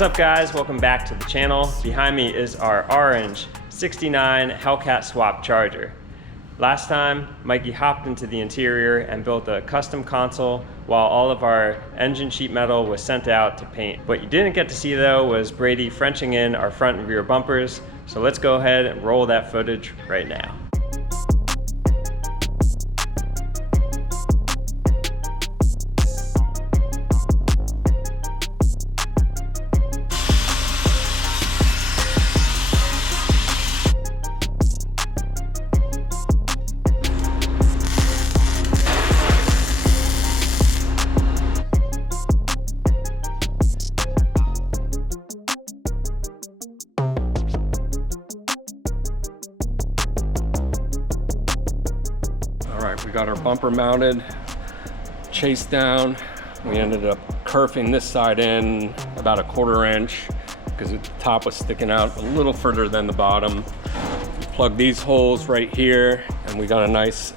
What's up guys, welcome back to the channel. Behind me is our orange 69 Hellcat swap charger. Last time, Mikey hopped into the interior and built a custom console while all of our engine sheet metal was sent out to paint. What you didn't get to see though was Brady Frenching in our front and rear bumpers. So let's go ahead and roll that footage right now. We got our bumper mounted, chased down. We ended up kerfing this side in about 1/4 inch because the top was sticking out a little further than the bottom. We plugged these holes right here and we got a nice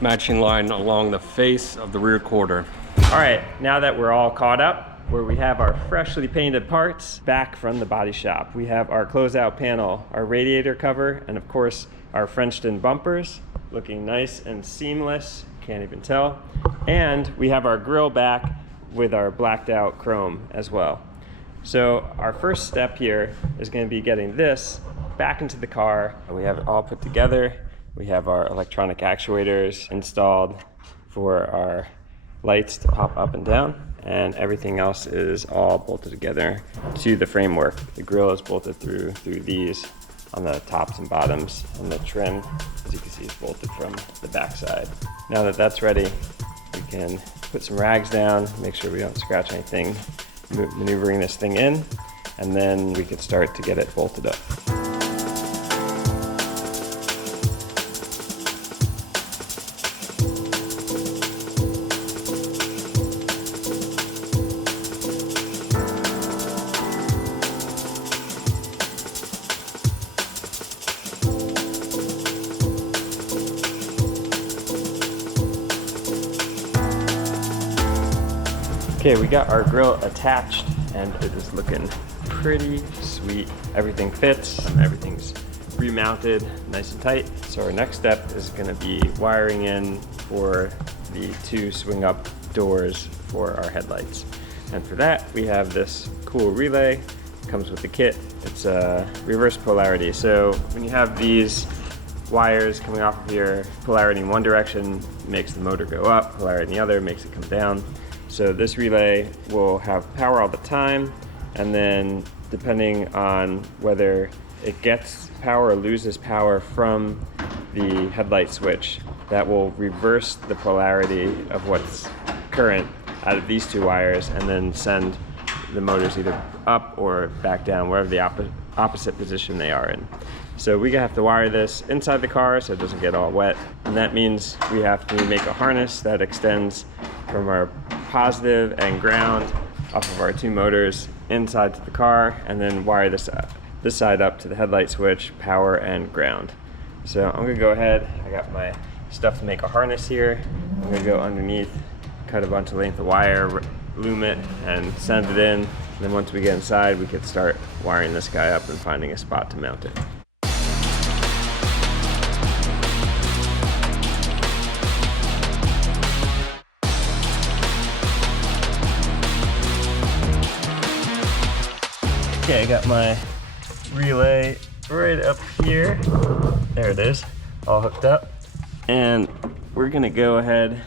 matching line along the face of the rear quarter. All right, now that we're all caught up, where we have our freshly painted parts back from the body shop. We have our closeout panel, our radiator cover, and of course our Frenched in bumpers, looking nice and seamless, can't even tell. And we have our grille back with our blacked out chrome as well. So our first step here is going to be getting this back into the car. We have it all put together. We have our electronic actuators installed for our lights to pop up and down, and everything else is all bolted together to the framework. The grille is bolted through these on the tops and bottoms, and the trim, as you can see, is bolted from the backside. Now that that's ready, we can put some rags down, make sure we don't scratch anything, maneuvering this thing in, and then we can start to get it bolted up. Okay, we got our grille attached and it is looking pretty sweet. Everything fits, everything's remounted nice and tight. So our next step is gonna be wiring in for the 2 swing up doors for our headlights. And for that, we have this cool relay. It comes with the kit. It's a reverse polarity. So when you have these wires coming off of here, polarity in one direction makes the motor go up, polarity in the other makes it come down. So this relay will have power all the time, and then depending on whether it gets power or loses power from the headlight switch, that will reverse the polarity of what's current out of these 2 wires and then send the motors either up or back down, wherever the opposite position they are in. So we have to wire this inside the car so it doesn't get all wet, and that means we have to make a harness that extends from our positive and ground off of our 2 motors inside to the car, and then wire this side up to the headlight switch, power and ground. So I'm gonna go ahead, I got my stuff to make a harness here. I'm gonna go underneath, cut a bunch of length of wire, loom it and send it in. And then once we get inside, we could start wiring this guy up and finding a spot to mount it. Okay, I got my relay right up here. There it is, all hooked up. And we're gonna go ahead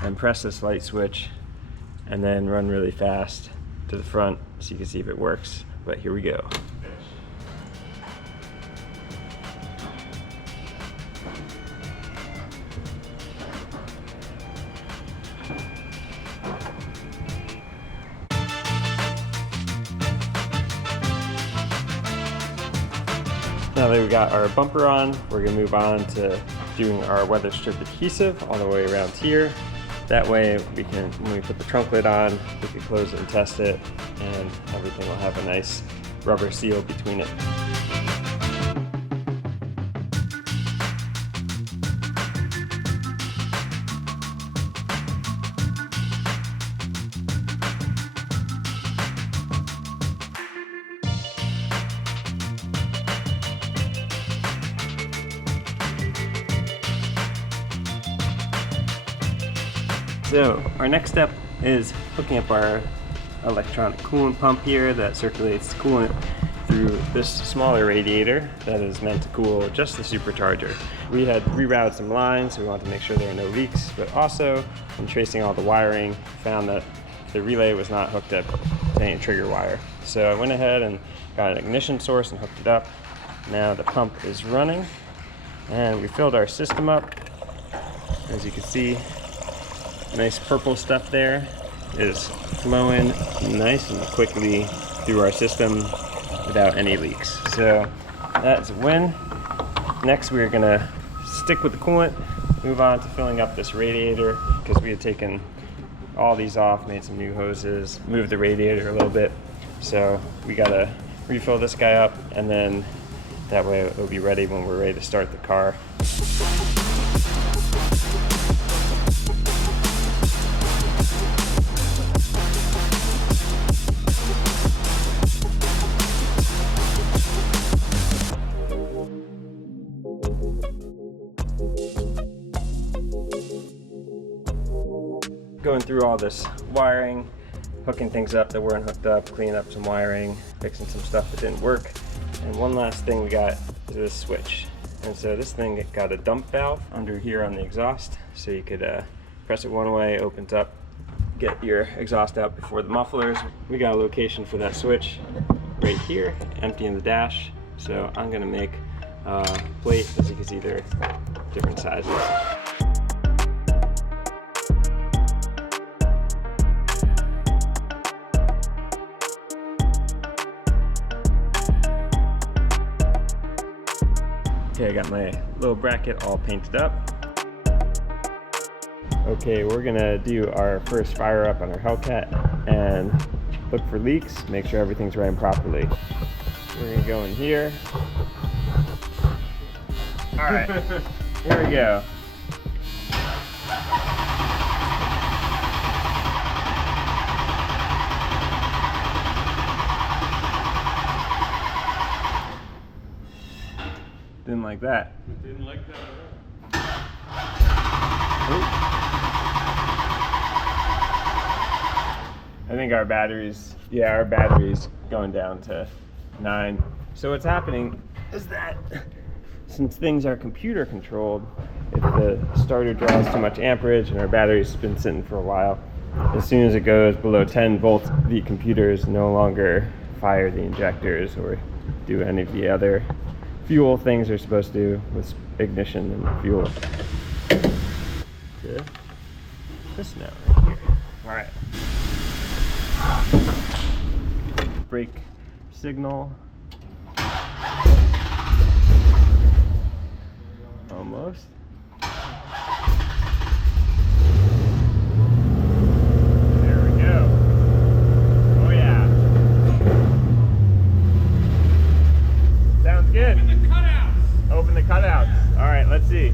and press this light switch and then run really fast to the front so you can see if it works. But here we go. Now that we got our bumper on, we're gonna move on to doing our weather strip adhesive all the way around here. That way we can, when we put the trunk lid on, we can close it and test it, and everything will have a nice rubber seal between it. So our next step is hooking up our electronic coolant pump here that circulates coolant through this smaller radiator that is meant to cool just the supercharger. We had rerouted some lines, so we wanted to make sure there are no leaks, but also in tracing all the wiring, found that the relay was not hooked up to any trigger wire. So I went ahead and got an ignition source and hooked it up. Now the pump is running and we filled our system up. As you can see, nice purple stuff there is flowing nice and quickly through our system without any leaks. So that's a win. Next we're gonna stick with the coolant, move on to filling up this radiator because we had taken all these off, made some new hoses, moved the radiator a little bit. So we gotta refill this guy up and then that way it'll be ready when we're ready to start the car. Going through all this wiring, hooking things up that weren't hooked up, cleaning up some wiring, fixing some stuff that didn't work. And one last thing we got is this switch. And so this thing got a dump valve under here on the exhaust. So you could press it one way, opens up, get your exhaust out before the mufflers. We got a location for that switch right here, empty in the dash. So I'm gonna make a plate, as you can see they're different sizes. Okay, I got my little bracket all painted up. Okay, we're gonna do our first fire up on our Hellcat and look for leaks, make sure everything's running properly. We're gonna go in here. All right, here we go. Didn't like that. Didn't like that at all. I think our battery's going down to 9. So what's happening is that since things are computer controlled, if the starter draws too much amperage and our battery's been sitting for a while, as soon as it goes below 10 volts, the computers no longer fire the injectors or do any of the other fuel things are supposed to do with ignition and fuel. To this now right here. All right. Brake signal. Almost. There we go. Oh yeah. Sounds good. Open the cutouts. Open the cutouts. All right, let's see.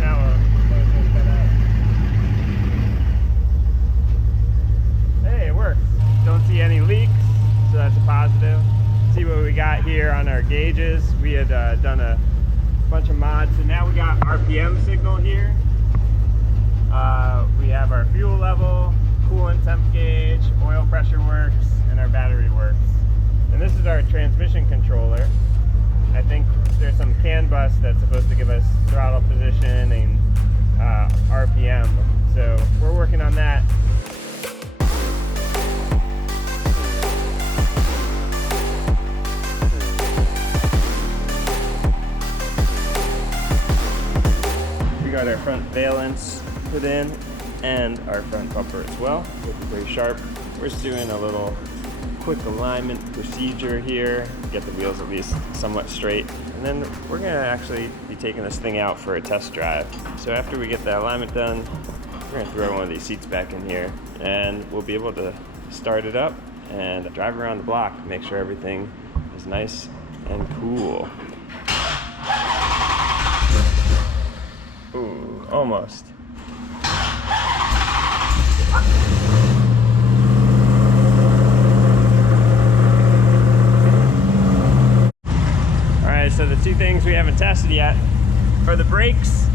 Now close those cutouts. Hey, it works. Don't see any leaks, so that's a positive. See what we got here on our gauges. We had done a bunch of mods, so now we got RPM signal here. We have our fuel level, coolant temp gauge, oil pressure works, and our battery works. And this is our transmission controller. I think there's some CAN bus that's supposed to give us throttle position and RPM. So we're working on that. We got our front valence put in and our front bumper as well. Looking very sharp. We're just doing a little quick alignment procedure here, get the wheels at least somewhat straight. And then we're gonna actually be taking this thing out for a test drive. So after we get the alignment done, we're gonna throw one of these seats back in here and we'll be able to start it up and drive around the block, make sure everything is nice and cool. Ooh, almost. right, so the two things we haven't tested yet are the brakes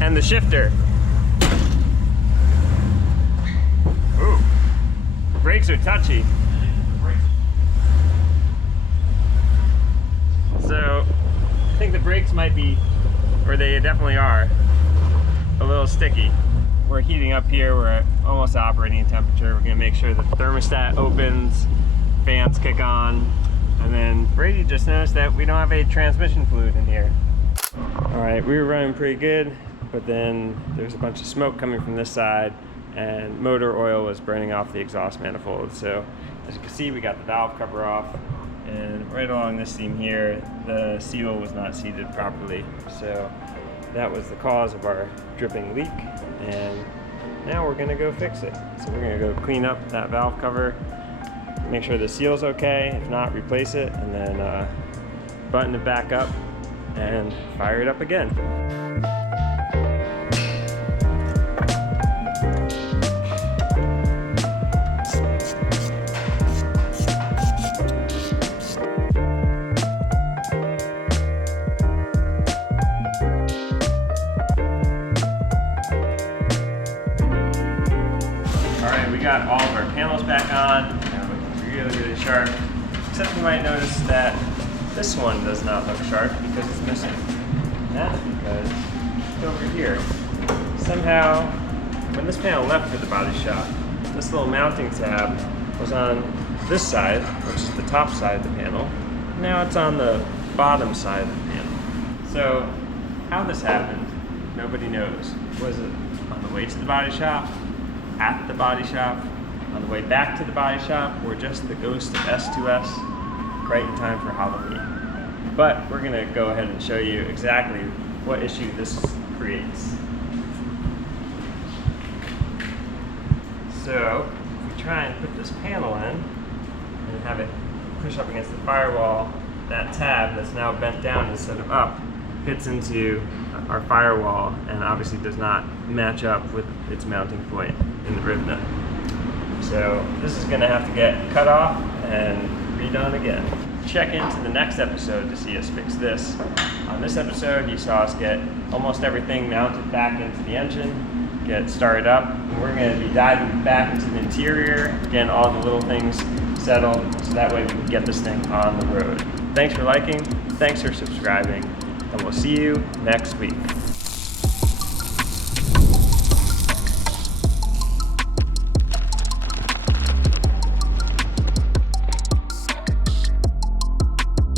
and the shifter. Ooh, brakes are touchy. So I think the brakes might be, or they definitely are, a little sticky. We're heating up here, we're at almost operating temperature. We're gonna make sure the thermostat opens, fans kick on, and then Brady just noticed that we don't have any transmission fluid in here. All right, we were running pretty good, but then there's a bunch of smoke coming from this side and motor oil was burning off the exhaust manifold. So as you can see, we got the valve cover off, and right along this seam here, the seal was not seated properly. So that was the cause of our dripping leak, and now we're gonna go fix it. So we're gonna go clean up that valve cover, make sure the seal's okay. If not, replace it, and then button it back up and fire it up again. We got all of our panels back on, and looking really sharp, except you might notice that this one does not look sharp because it's missing. And that's because it's over here. Somehow, when this panel left for the body shop, this little mounting tab was on this side, which is the top side of the panel. Now it's on the bottom side of the panel. So how this happened, nobody knows. Was it on the way to the body shop, at the body shop, on the way back to the body shop, or just the ghost of S2S right in time for Halloween? But we're gonna go ahead and show you exactly what issue this creates. So if we try and put this panel in and have it push up against the firewall, that tab that's now bent down instead of up fits into our firewall and obviously does not match up with its mounting point in the rib nut. So this is going to have to get cut off and redone again. Check into the next episode to see us fix this. On this episode, you saw us get almost everything mounted back into the engine, get started up, and we're going to be diving back into the interior, getting all the little things settled, so that way we can get this thing on the road. Thanks for liking, thanks for subscribing, and we'll see you next week.